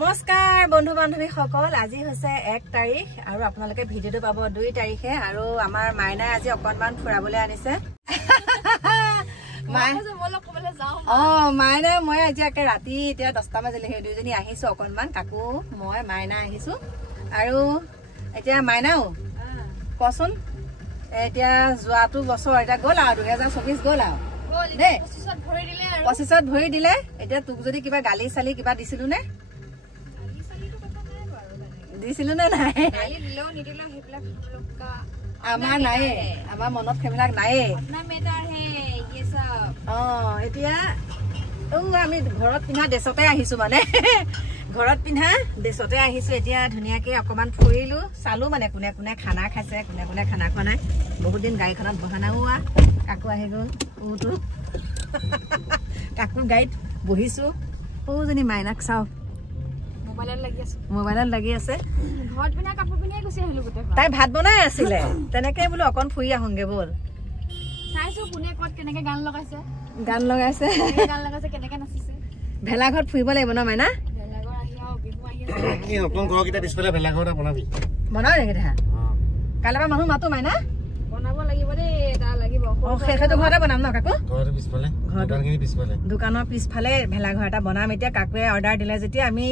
নমস্কাৰ বন্ধু বান্ধৱী সকল আজি হৈছে 1 তাৰিখ আৰু আপোনালোকে ভিডিওটো পাব 2 তাৰিখে আৰু আমাৰ মাইনাই আজি অকনমান ফুৰাবলৈ আনিছে মাইনা মই আজি একে ৰাতি এতিয়া 10টা বাজিলে সেই দুইজনী আহিছো অকনমান কাকু মই মাইনা আহিছো আৰু এতিয়া মাইনাও কচোন এতিয়া যোৱাটো বছৰ এটা গ'ল আৰু 2024 গ'ল আৰু দে 25ত ভৰি দিলে এতিয়া তোক যদি কিবা গালি চালি কিবা দিছিলু নে দিছিলু নে নাই গালি দিলেও নিদিলেও হেবিলাক লোকা আমাৰ নাই আমাৰ মনত খেবিলাক নাই अपना मेटर है ये सब এতিয়া আমি ঘৰত পিন্ধা দেশতে আহিছো মানে ঘৰত পিন্ধা দেশতে আহিছো এতিয়া ধুনিয়াকে অকমান ফুৰিলো চালু মানে কোনে কোনে খানা খাইছে কোনে কোনে খানা খোৱা নাই বহুত দিন গাড়ীখনত বহানাও কাকু আহি গ'ল ওটো কাকু গাড়ীত বহিছো ওজনী মাইনাক চাও মোবাইলত লাগি আছে ঘৰত বিনা কাপোৰ পিনিয়ে গুছি আহিলো গুতে তাই ভাত বনাই আছিলে তেনেকে বোলো অকন ফুৰি আহোগে বল চাইছো কোনে কত কেনেকে গান লগাইছে কেনেকে নাচিছে ভেলাঘৰত ফুৰিব লাগিব ন মাইনা ভেলাঘৰ আহি আও বিহু আহি আছে কি নতুন ঘৰ কিটা পিছফালে ভেলাঘৰ বনাবি বনাও নেকি দেখা কাইলৈ পৰা মানুহ মাতো মাইনা বনাব লাগিব দেই এটা লাগিব সেইটো ঘৰতে বনাম ন কাকু ঘৰৰ পিছফালে দোকানখিনি পিছফালে দোকানৰ পিছফালে ভেলাঘৰ এটা বনাম এতিয়া কাকুৱে অৰ্ডাৰ দিলে যেতিয়া আমি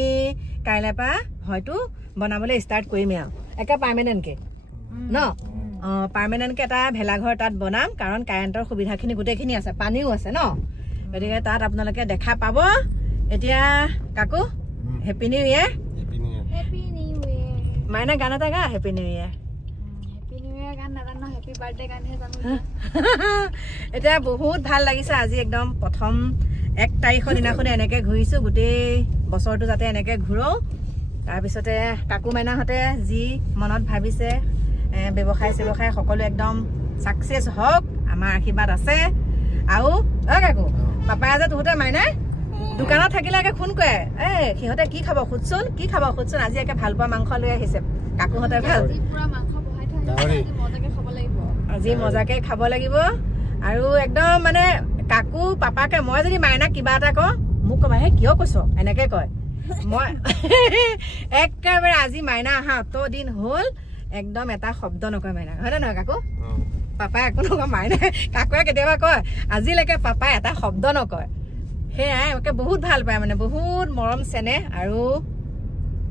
কাইলৈ পৰা হয়তো বনাবলৈ ষ্টাৰ্ট কৰিমেই আৰু একে পাৰ্মানেণ্টকে ন পাৰ্মানেণ্টকে এটা ভেলাঘৰ তাত বনাম কাৰণ কাৰেণ্টৰ সুবিধাখিনি গোটেইখিনি আছে পানীও আছে ন গতিকে তাত আপোনালোকে দেখা পাব এতিয়া কাকু happy new year happy new year মাইনা গান এটা গা হেপী নিউ ইয়েৰ গান নাজানো হেপী বাৰ্থডে গানহে জানো এতিয়া বহুত ভাল লাগিছে আজি একদম প্ৰথম 1 তাৰিখৰ দিনাখনে এনেকে ঘূৰিছো গোটেই বছৰটো যাতে এনেকে ঘূৰো তাৰপিছতে কাকু মাইনাহঁতে যি মনত ভাবিছে ব্যৱসায় সকলো একদম সাকসেস হওক আমাৰ আশীৰ্বাদ আছে আৰু কাকু পাপাই যে তোহতে মাইনাই দোকানত থাকিলে একে ফোন কৰে সিহঁতে কি খাব খুদচোন আজি একে ভাল পোৱা মাংস লৈ আহিছে কাকুহঁতে ভাল পুৰা মাংস বহাই থৈ আহিছে মজাকে খাব লাগিব আজি মজাকে খাব লাগিব আৰু একদম মানে কাকু পাপাকে মই যদি মাইনাক কিবা এটা কওঁ মোক কবা হে কিয় কৈছ এনেকে কয় মই একেবাৰে আজি মাইনা আহা অত দিন হ'ল একদম এটা শব্দ নকয় মাইনা হয় নে নহয় কাকু পাপাই একো নকয় মাইনা কাকুৱে কেতিয়াবা কয় আজিলৈকে পাপাই এটা শব্দ নকয় সেয়াই একে বহুত ভাল পায় মানে বহুত মৰম চেনেহ আৰু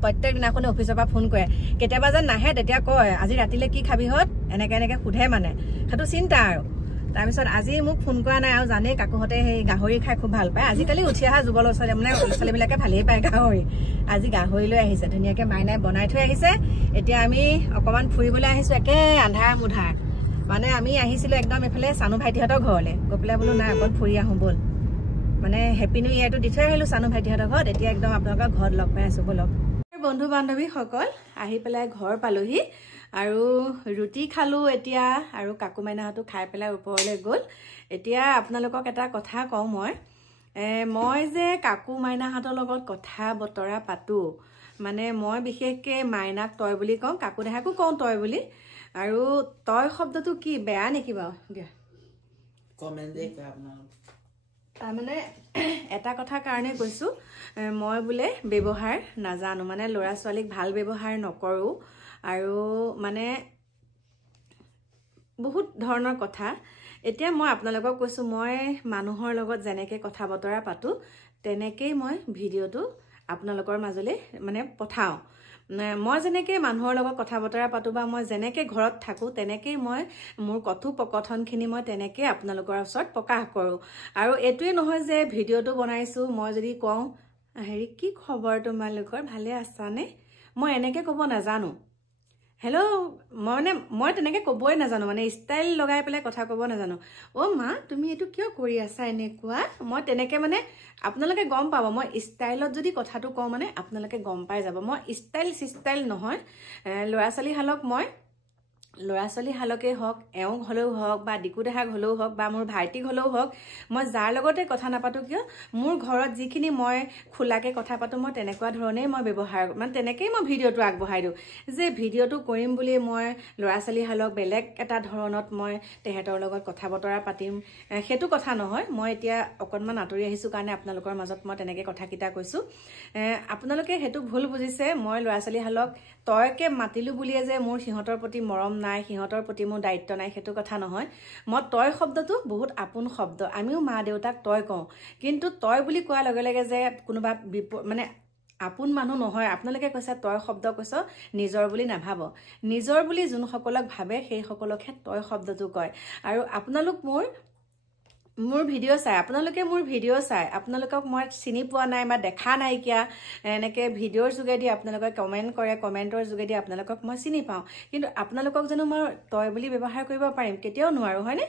প্ৰত্যেক দিনাখনে অফিচৰ পৰা ফোন কৰে কেতিয়াবা যেন নাহে তেতিয়া কয় আজি ৰাতিলে কি খাবি হত এনেকে সোধে মানে সেইটো চিন্তা আৰু তাৰপিছত আজি মোক ফোন কৰা নাই আৰু জানে কাকুহঁতে সেই গাহৰি খাই খুব ভাল পায় আজিকালি উঠি অহা যুৱ ল'ৰা-ছোৱালী মানে ল'ৰা-ছোৱালীবিলাকে ভালেই পায় গাহৰি আজি গাহৰি লৈ আহিছে ধুনীয়াকে মাইনাই বনাই থৈ আহিছে এতিয়া আমি অকমান ফুৰিবলৈ আহিছো একে আন্ধাৰ মুধাৰ মানে আমি আহিছিলো একদম এফালে চানু ভাইটিহঁতৰ ঘৰলৈ গৈ পেলাই বোলো নাই অকণ ফুৰি আহোঁ ব'ল মানে হেপী নিউ ইয়েৰটো দি থৈ আহিলো চানু ভাইটিহঁতৰ ঘৰত এতিয়া একদম আপোনালোকৰ ঘৰত লগ পাই আছো ব'লক বন্ধু বান্ধৱীসকল আহি পেলাই ঘৰ পালোহি আৰু ৰুটি খালো এতিয়া আৰু কাকু মাইনাহঁতো খাই পেলাই ওপৰলৈ গ'ল এতিয়া আপোনালোকক এটা কথা কওঁ মই যে কাকু মাইনাহঁতৰ লগত কথা বতৰা পাতো মানে মই বিশেষকৈ মাইনাক তই বুলি কওঁ কাকু দেহাকো কওঁ তই বুলি আৰু তই শব্দটো কি বেয়া নেকি বাৰু দিয়া কমেণ্ট আপোনালোক তাৰমানে এটা কথা কাৰণে কৈছো মই বোলে ব্যৱহাৰ নাজানো মানে ল'ৰা ছোৱালীক ভাল ব্যৱহাৰ নকৰো আৰু মানে বহুত ধৰণৰ কথা এতিয়া মই আপোনালোকক কৈছো মই মানুহৰ লগত যেনেকৈ কথা বতৰা পাতো তেনেকেই মই ভিডিঅ'টো আপোনালোকৰ মাজলৈ মানে পঠাওঁ মই যেনেকৈ মানুহৰ লগত কথা বতৰা পাতো বা মই যেনেকৈ ঘৰত থাকোঁ তেনেকেই মই মোৰ কথোপকথনখিনি মই তেনেকৈ আপোনালোকৰ ওচৰত প্ৰকাশ কৰোঁ আৰু এইটোৱে নহয় যে ভিডিঅ'টো বনাইছোঁ মই যদি কওঁ হেৰি কি খবৰ তোমালোকৰ ভালে আছানে মই এনেকৈ ক'ব নাজানো হেল্ল' মই তেনেকৈ ক'বই নাজানো মানে ষ্টাইল লগাই পেলাই কথা ক'ব নাজানো মা তুমি এইটো কিয় কৰি আছা এনেকুৱা মই তেনেকৈ মানে আপোনালোকে গম পাব মই ষ্টাইলত যদি কথাটো কওঁ মানে আপোনালোকে গম পাই যাব মই ষ্টাইল নহয় ল'ৰা ছোৱালীহালক মই ল'ৰা ছোৱালী হালকেই হওক এওঁক হ'লেও হওক বা ডিকুদেহাক হ'লেও হওক বা মোৰ ভাইটিক হ'লেও হওক মই যাৰ লগতে কথা নাপাতো কিয় মোৰ ঘৰত যিখিনি মই খোলাকে কথা পাতো মই তেনেকুৱা ধৰণেই মই ব্যৱহাৰ মানে তেনেকেই মই ভিডিঅ'টো আগবঢ়াই দিওঁ যে ভিডিঅ'টো কৰিম বুলি মই ল'ৰা ছোৱালী হালক বেলেগ এটা ধৰণত মই তেহেঁতৰ লগত কথা বতৰা পাতিম সেইটো কথা নহয় মই এতিয়া অকণমান আঁতৰি আহিছোঁ কাৰণে আপোনালোকৰ মাজত মই তেনেকৈ কথাকেইটা কৈছোঁ আপোনালোকে সেইটো ভুল বুজিছে মই ল'ৰা ছোৱালী হালক তয়কে মাতিলোঁ বুলিয়ে যে মোৰ সিহঁতৰ প্ৰতি মৰম নাই সিহঁতৰ প্ৰতি মোৰ দায়িত্ব নাই সেইটো কথা নহয় মই তয় শব্দটো বহুত আপোন শব্দ আমিও মা দেউতাক তয় কওঁ কিন্তু তয় বুলি কোৱাৰ লগে লগে যে কোনোবা মানে আপোন মানুহ নহয় আপোনালোকে কৈছে তয় শব্দ কৈছ নিজৰ বুলি নাভাব নিজৰ বুলি যোনসকলক ভাবে সেই সকলকহে তয় শব্দটো কয় আৰু আপোনালোক মোৰ ভিডিঅ' চাই আপোনালোকে মোৰ ভিডিঅ' চাই আপোনালোকক মই চিনি পোৱা নাই বা দেখা নাইকিয়া এনেকৈ ভিডিঅ'ৰ যোগেদি আপোনালোকে কমেণ্ট কৰে কমেণ্টৰ যোগেদি আপোনালোকক মই চিনি পাওঁ কিন্তু আপোনালোকক জানো মই তই বুলি ব্যৱহাৰ কৰিব পাৰিম কেতিয়াও নোৱাৰোঁ হয়নে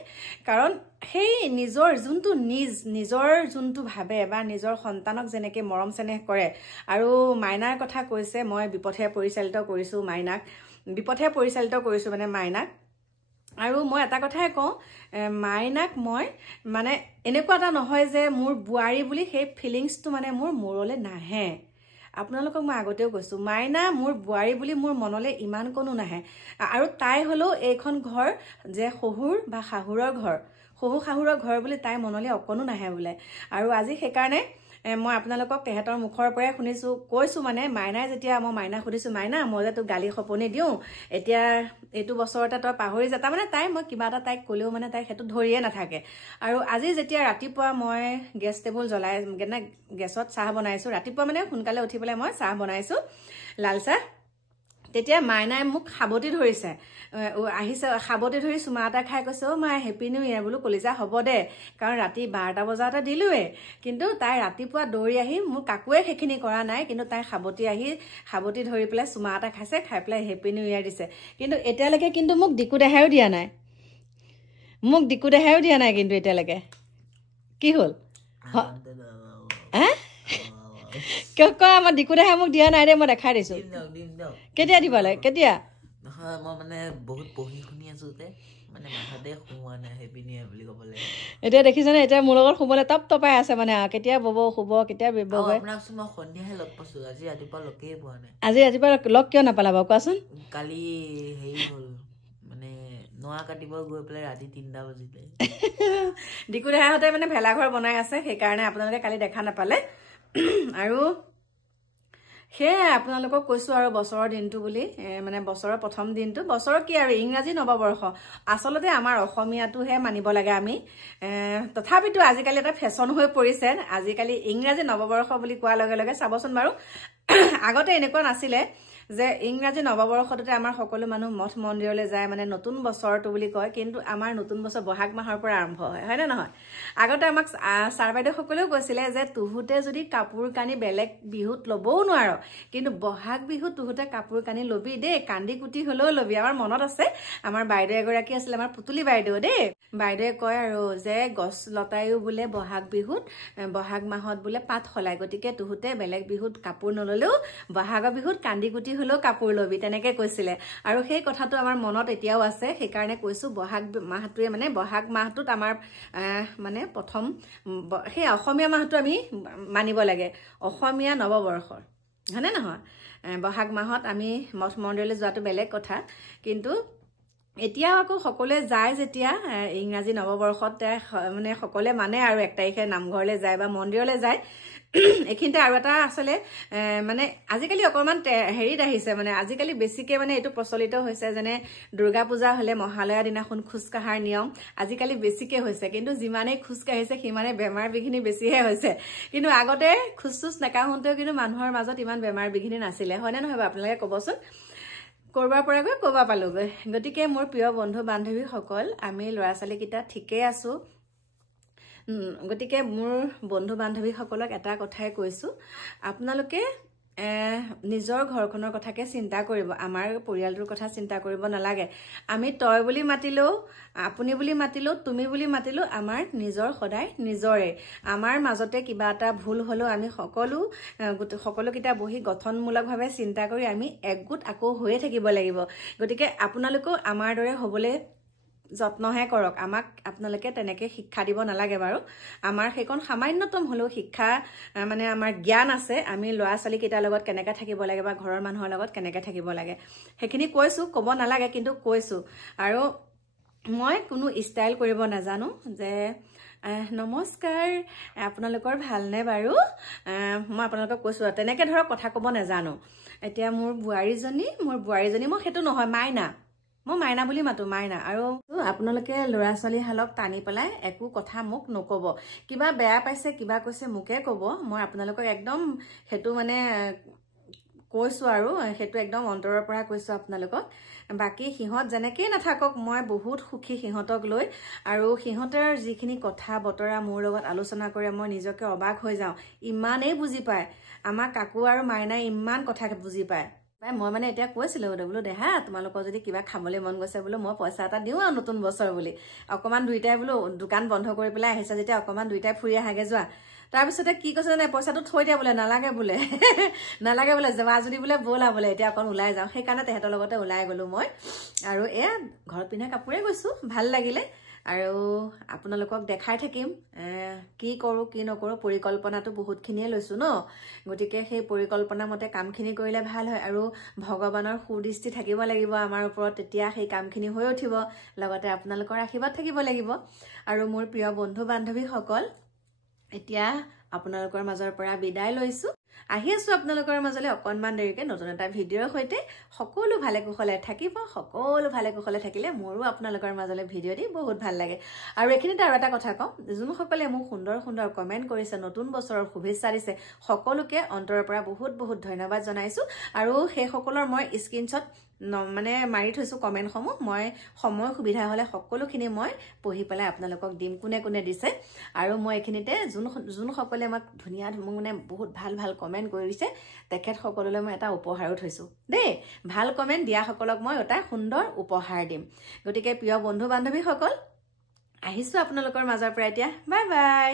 কাৰণ সেই নিজৰ যোনটো নিজৰ যোনটো ভাবে বা নিজৰ সন্তানক যেনেকৈ মৰম চেনেহ কৰে আৰু মাইনাৰ কথা কৈছে মই বিপথে পৰিচালিত কৰিছোঁ মানে মাইনাক আৰু মই এটা কথাই কওঁ মাইনাক মই মানে এনেকুৱা এটা নহয় যে মোৰ বোৱাৰী বুলি সেই ফিলিংছটো মানে মোৰ মূৰলৈ নাহে আপোনালোকক মই আগতেও কৈছোঁ মাইনা মোৰ বোৱাৰী বুলি মোৰ মনলৈ ইমান কোনো নাহে আৰু তাই হ'লেও এইখন ঘৰ যে শহুৰ বা শাহুৰৰ ঘৰ বুলি তাই মনলৈ অকণো নাহে বোলে আৰু আজি সেইকাৰণে মই আপোনালোকক তেহেঁতৰ মুখৰ পৰাই শুনিছোঁ কৈছোঁ মানে মাইনাই যেতিয়া মই মাইনাক সুধিছোঁ মাইনা মই যে তোক গালি সপনি দিওঁ এতিয়া এইটো বছৰতে তই পাহৰি যা তাৰমানে মই কিবা এটা তাইক ক'লেও মানে তাই সেইটো ধৰিয়ে নাথাকে আৰু আজি যেতিয়া ৰাতিপুৱা মই গেছ টেবুল জ্বলাই গেছত চাহ বনাইছোঁ ৰাতিপুৱা মানে সোনকালে উঠি পেলাই মই চাহ বনাইছোঁ লাল চাহ তেতিয়া মাইনাই মোক সাৱটি ধৰিছে আহিছে সাৱটি ধৰি চুমা এটা খাই কৈছে অ' মাই হেপী নিউ ইয়েৰ বোলো কলিজা হ'ব দে কাৰণ ৰাতি 12টা বজাতে দিলোৱে কিন্তু তাই ৰাতিপুৱা দৌৰি আহি মোৰ কাকোৱে সেইখিনি কৰা নাই কিন্তু তাই সাৱটি ধৰি পেলাই চুমা এটা খাইছে খাই পেলাই হেপী নিউ ইয়েৰ দিছে কিন্তু এতিয়ালৈকে কিন্তু মোক ডিকু দেহাইও দিয়া নাই কিন্তু এতিয়ালৈকে কি হ'ল কিয় কয় আমাৰ ডিকু দেহাই মোক দিয়া নাই দে মই দেখাই দিছোঁ কেতিয়া দিবলৈ কেতিয়া নহয় মই মানে বহুত পঢ়ি শুনি আছো যে মানে মাথাতে শুৱা নাই হেপী নিউ ইয়েৰ বুলি ক'বলৈ এতিয়া দেখিছেনে এতিয়া মোৰ লগত শুবলৈ টপাই আছে মানে কেতিয়া শুব কেতিয়া আপোনাক মই সন্ধিয়াহে লগ পাইছোঁ আজি ৰাতিপুৱা লগেই পোৱা নাই আজি ৰাতিপুৱা লগ কিয় নাপালা বাৰু কোৱাচোন কালি হেৰি হ'ল মানে নোৱা কাটিব গৈ পেলাই ৰাতি 3টা বাজিলে ডিকু দেহাহঁতে মানে ভেলাঘৰ বনাই আছে সেইকাৰণে আপোনালোকে কালি দেখা নাপালে আৰু সেয়াই আপোনালোকক কৈছোঁ আৰু বছৰৰ দিনটো বুলি মানে বছৰৰ প্ৰথম দিনটো বছৰৰ কি আৰু ইংৰাজী নৱবৰ্ষ আচলতে আমাৰ অসমীয়াটোহে মানিব লাগে আমি তথাপিতো আজিকালি এটা ফেশ্বন হৈ পৰিছে আজিকালি ইংৰাজী নৱবৰ্ষ বুলি কোৱাৰ লগে লগে চাবচোন বাৰু আগতে এনেকুৱা নাছিলে যে ইংৰাজী নৱবৰ্ষতে আমাৰ সকলো মানুহ মঠ মন্দিৰলৈ যায় মানে নতুন বছৰটো বুলি কয় কিন্তু আমাৰ নতুন বছৰ বহাগ মাহৰ পৰা আৰম্ভ হয় নে নহয় আগতে আমাক ছাৰ বাইদেউসকলেও কৈছিলে যে তুহুতে যদি কাপোৰ কানি বেলেগ বিহুত ল'বও নোৱাৰ কিন্তু বহাগ বিহুত তুহুতে কাপোৰ কানি ল'বি দেই কান্দি কুটি হ'লেও ল'বি আমাৰ মনত আছে আমাৰ বাইদেউ এগৰাকী আছিলে আমাৰ পুতুলি বাইদেউ দেই বাইদেৱে কয় আৰু যে গছ লতাইও বোলে বহাগ মাহত বোলে পাত সলায় গতিকে তুহুতে বেলেগ বিহুত কাপোৰ নল'লেও বহাগৰ বিহুত কান্দি কুটি হ'লেও কাপোৰ ল'বি তেনেকৈ কৈছিলে আৰু সেই কথাটো আমাৰ মনত এতিয়াও আছে সেইকাৰণে কৈছোঁ বহাগ মাহটোৱে মানে বহাগ মাহটোত আমাৰ মানে প্ৰথম সেই অসমীয়া মাহটো আমি মানিব লাগে অসমীয়া নৱবৰ্ষৰ হয়নে নহয় বহাগ মাহত আমি মঠ মন্দিৰলৈ যোৱাটো বেলেগ কথা কিন্তু এতিয়া আকৌ সকলোৱে যায় যেতিয়া ইংৰাজী নৱবৰ্ষত মানে সকলোৱে মানে আৰু 1 তাৰিখে নামঘৰলৈ যায় বা মন্দিৰলৈ যায় এইখিনিতে আৰু এটা আচলতে মানে আজিকালি অকণমান হেৰিত আহিছে মানে আজিকালি বেছিকৈ মানে এইটো প্ৰচলিত হৈছে যেনে দুৰ্গা পূজা হ'লে মহালয়া দিনাখন খোজকাঢ়াৰ নিয়ম আজিকালি বেছিকৈ হৈছে কিন্তু যিমানেই খোজকাঢ়িছে সিমানে বেমাৰ বিঘিনি বেছিহে হৈছে কিন্তু আগতে খোজ নাকাঢ়োঁতেও কিন্তু মানুহৰ মাজত ইমান বেমাৰ বিঘিনি নাছিলে হয়নে নহয় বাৰু আপোনালোকে ক'বচোন কৰবাৰ পৰা গৈ ক'বা পালোগৈ গতিকে মোৰ প্ৰিয় বন্ধু বান্ধৱীসকল আমি ল'ৰা ছোৱালীকেইটা ঠিকেই আছোঁ গতিকে মোৰ বন্ধু বান্ধৱীসকলক এটা কথাই কৈছোঁ আপোনালোকে নিজৰ ঘৰখনৰ কথাকে চিন্তা কৰিব, আমাৰ পৰিয়ালটোৰ কথা চিন্তা কৰিব নালাগে। আমি তই বুলি মাতিলেও, আপুনি বুলি মাতিলেও, তুমি বুলি মাতিলেও আমাৰ নিজৰ সদায় নিজৰে। আমাৰ মাজতে কিবা এটা ভুল হ'লেও আমি সকলোকেইটা বহি গঠনমূলকভাৱে চিন্তা কৰি আমি একগোট আকৌ হৈয়ে থাকিব লাগিব। গতিকে আপোনালোকেও আমাৰ দৰে হ'বলৈ যত্নহে কৰক। আমাক আপোনালোকে তেনেকৈ শিক্ষা দিব নালাগে বাৰু। আমাৰ সেইকণ সামান্যতম হ'লেও শিক্ষা মানে আমাৰ জ্ঞান আছে, আমি ল'ৰা ছোৱালীকেইটাৰ লগত কেনেকৈ থাকিব লাগে বা ঘৰৰ মানুহৰ লগত কেনেকৈ থাকিব লাগে সেইখিনি কৈছোঁ, ক'ব নালাগে কিন্তু কৈছোঁ। আৰু মই কোনো ষ্টাইল কৰিব নাজানো যে নমস্কাৰ আপোনালোকৰ ভালনে বাৰু, মই আপোনালোকক কৈছোঁ আৰু তেনেকৈ ধৰক কথা ক'ব নাজানো। এতিয়া মোৰ বোৱাৰীজনী মই সেইটো নহয়, মাইনা, মই মাইনা বুলি মাতো, মাইনা। আৰু আপোনালোকে ল'ৰা ছোৱালী হালক টানি পেলাই একো কথা মোক নক'ব। কিবা বেয়া পাইছে, কিবা কৈছে মোকে ক'ব। মই আপোনালোকক একদম সেইটো মানে কৈছোঁ আৰু সেইটো একদম অন্তৰৰ পৰা কৈছোঁ আপোনালোকক। বাকী সিহঁত যেনেকেই নাথাকক মই বহুত সুখী সিহঁতক লৈ। আৰু সিহঁতৰ যিখিনি কথা বতৰা মোৰ লগত আলোচনা কৰে মই নিজকে অবাক হৈ যাওঁ। ইমানেই বুজি পায়, আমাৰ কাকু আৰু মাইনাই ইমান কথা বুজি পায়। মই মানে এতিয়া কৈছিলোঁ বোলো দেহা তোমালোকৰ যদি কিবা খাবলৈ মন গৈছে বোলো মই পইচা এটা দিওঁ আৰু নতুন বছৰ বুলি, অকণমান দুইটাই বোলো দোকান বন্ধ কৰি পেলাই আহিছে যেতিয়া অকণমান দুইটাই ফুৰি আহাগে যোৱা। তাৰপিছতে কি কৈছে জানে, পইচাটো থৈ দিয়া বোলে, নালাগে বোলে নালাগে বোলে, যোৱা যদি বোলে ব'লা বোলে এতিয়া অকণ ওলাই যাওঁ। সেইকাৰণে তেহেঁতৰ লগতে ওলাই গ'লোঁ মই। আৰু এয়া ঘৰত পিন্ধা কাপোৰে গৈছোঁ, ভাল লাগিলে। আৰু আপোনালোকক দেখাই থাকিম কি কৰোঁ কি নকৰোঁ। পৰিকল্পনাটো বহুতখিনিয়ে লৈছোঁ ন, গতিকে সেই পৰিকল্পনা মতে কামখিনি কৰিলে ভাল হয়। আৰু ভগৱানৰ সুদৃষ্টি থাকিব লাগিব আমাৰ ওপৰত, তেতিয়া সেই কামখিনি হৈ উঠিব। লগতে আপোনালোকৰ আশীৰ্বাদ থাকিব লাগিব। আৰু মোৰ প্ৰিয় বন্ধু বান্ধৱীসকল, এতিয়া আপোনালোকৰ মাজৰ পৰা বিদায় লৈছোঁ। আহি আছোঁ আপোনালোকৰ মাজলৈ অকণমান দেৰিকৈ নতুন এটা ভিডিঅ'ৰ সৈতে। সকলো ভালে কুশলে থাকিব, সকলো ভালে কুশলে থাকিলে মোৰো আপোনালোকৰ মাজলৈ ভিডিঅ' দি বহুত ভাল লাগে। আৰু এইখিনিতে আৰু এটা কথা কওঁ, যোনসকলে মোক সুন্দৰ সুন্দৰ কমেণ্ট কৰিছে, নতুন বছৰৰ শুভেচ্ছা দিছে, সকলোকে অন্তৰৰ পৰা বহুত বহুত ধন্যবাদ জনাইছোঁ। আৰু সেইসকলৰ মই স্ক্ৰীনশ্বট মানে মাৰি থৈছোঁ কমেণ্টসমূহ। মই সময় সুবিধা হ'লে সকলোখিনি মই পঢ়ি পেলাই আপোনালোকক দিম কোনে কোনে দিছে। আৰু মই এইখিনিতে যোনসকলে মোক মানে বহুত ভাল ভাল কমেণ্ট কৰিছে তেখেতসকললৈ মই এটা উপহাৰো থৈছোঁ দেই। ভাল কমেণ্ট দিয়াসকলক মই এটা সুন্দৰ উপহাৰ দিম। গতিকে প্ৰিয় বন্ধু বান্ধৱীসকল, আহিছোঁ আপোনালোকৰ মাজৰ পৰা এতিয়া। Bye bye.